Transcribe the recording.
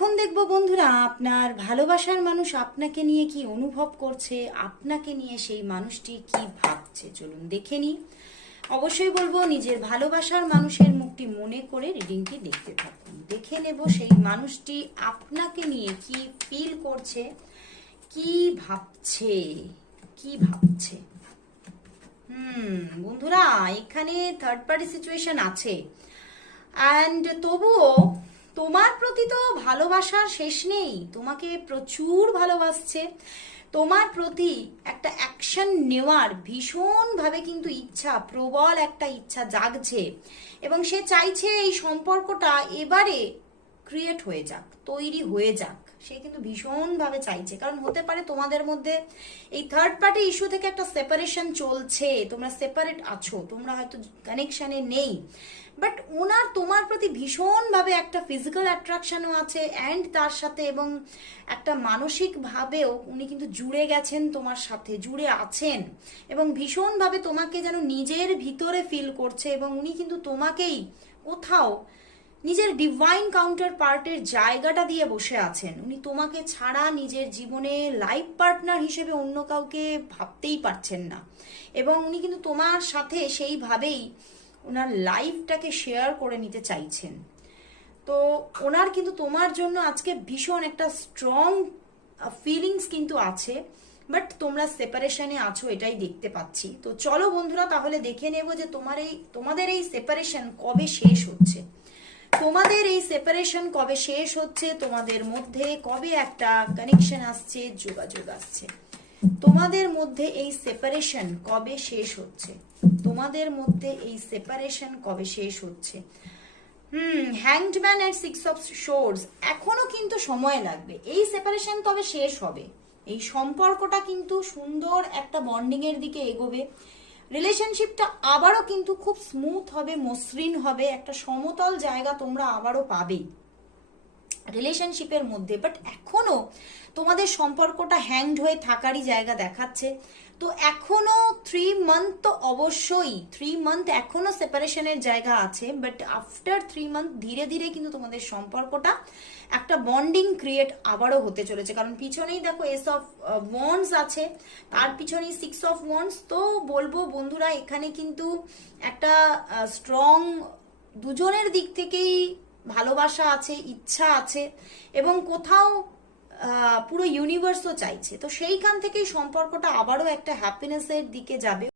এখন দেখবো বন্ধুরা আপনার ভালোবাসার মানুষ আপনাকে নিয়ে কি অনুভব করছে, আপনাকে নিয়ে সেই মানুষটি কি ভাবছে। চলুন দেখে নিই। অবশ্যই বলবো নিজের ভালোবাসার মানুষের মুখটি মনে করে রিডিংটি দেখতে থাকুন। দেখে নেব সেই মানুষটি আপনাকে নিয়ে কি ফিল করছে, কি ভাবছে, কি ভাবছে। বন্ধুরা এখানে থার্ড পার্টি সিচুয়েশন আছে, অ্যান্ড তবুও তোমার প্রতি তো ভালোবাসার শেষ নেই। তোমাকে প্রচুর ভালোবাসছে, তোমার প্রতি একটা অ্যাকশন নেওয়ার ভীষণভাবে কিন্তু ইচ্ছা, প্রবল একটা ইচ্ছা জাগছে, এবং সে চাইছে এই সম্পর্কটা এবারে ক্রিয়েট হয়ে যাক, তৈরি হয়ে যাক। সে কিন্তু ভীষণভাবে চাইছে, কারণ হতে পারে তোমাদের মধ্যে এই থার্ড পার্টি ইস্যু থেকে একটা সেপারেশন চলছে, তোমরা সেপারেট আছো, তোমরা হয়তো কানেকশনে নেই, বাট ওনার তোমার প্রতি ভীষণভাবে একটা ফিজিক্যাল অ্যাট্রাকশনও আছে, অ্যান্ড তার সাথে এবং একটা মানসিকভাবেও উনি কিন্তু জুড়ে গেছেন, তোমার সাথে জুড়ে আছেন, এবং ভীষণভাবে তোমাকে যেন নিজের ভিতরে ফিল করছে, এবং উনি কিন্তু তোমাকেই কোথাও নিজের ডিভাইন কাউন্টার পার্টের জায়গাটা দিয়ে বসে আছেন। উনি তোমাকে ছাড়া নিজের জীবনে লাইফ পার্টনার হিসেবে অন্য কাউকে ভাবতেই পারছেন না, এবং উনি কিন্তু তোমার সাথে সেইভাবেই ওনার লাইফটাকে শেয়ার করে নিতে চাইছেন। তো ওনার কিন্তু তোমার জন্য আজকে ভীষণ একটা স্ট্রং ফিলিংস কিন্তু আছে, বাট তোমরা সেপারেশনে আছো এটাই দেখতে পাচ্ছি। তো চলো বন্ধুরা তাহলে দেখে নেব যে তোমাদের এই সেপারেশন কবে শেষ হচ্ছে, তোমাদের এই সেপারেশন কবে শেষ হচ্ছে, তোমাদের মধ্যে কবে একটা কানেকশন আসছে, যোগাযোগ আসছে। তোমাদের মধ্যে এই সেপারেশন কবে শেষ হচ্ছে, তোমাদের মধ্যে এই সেপারেশন কবে শেষ হচ্ছে। Hanged man and 6 of source, এখনো কিন্তু সময় লাগবে, এই সেপারেশন তবে শেষ হবে। এই সম্পর্কটা কিন্তু সুন্দর একটা বন্ডিং এর দিকে এগোবে, রিলেশনশিপটা আবারও কিন্তু খুব স্মুথ হবে, মসৃণ হবে, একটা সমতল জায়গা তোমরা আবারও পাবে রিলেশনশিপের মধ্যে। বাট এখনো তোমাদের সম্পর্কটা হ্যাংড হয়ে থাকারই জায়গা দেখাচ্ছে। তো এখনো 3 মান্থ, তো অবশ্যই 3 মান্থ এখনো সেপারেশনের জায়গা আছে, বাট আফটার 3 মান্থ ধীরে ধীরে কিন্তু তোমাদের সম্পর্কটা একটা বন্ডিং ক্রিয়েট আবারও হতে চলেছে। কারণ পিছনেই দেখো এস অফ ওয়ান্ডস আছে, তার পিছনেই 6 অফ ওয়ান্ডস। তো বলবো বন্ধুরা এখানে কিন্তু একটা স্ট্রং দুজনের দিক থেকেই ভালোবাসা আছে, ইচ্ছা আছে, এবং কোথাও পুরো ইউনিভার্সও চাইছে। তো সেইখান থেকেই সম্পর্কটা আবারও একটা হ্যাপিনেসের দিকে যাবে।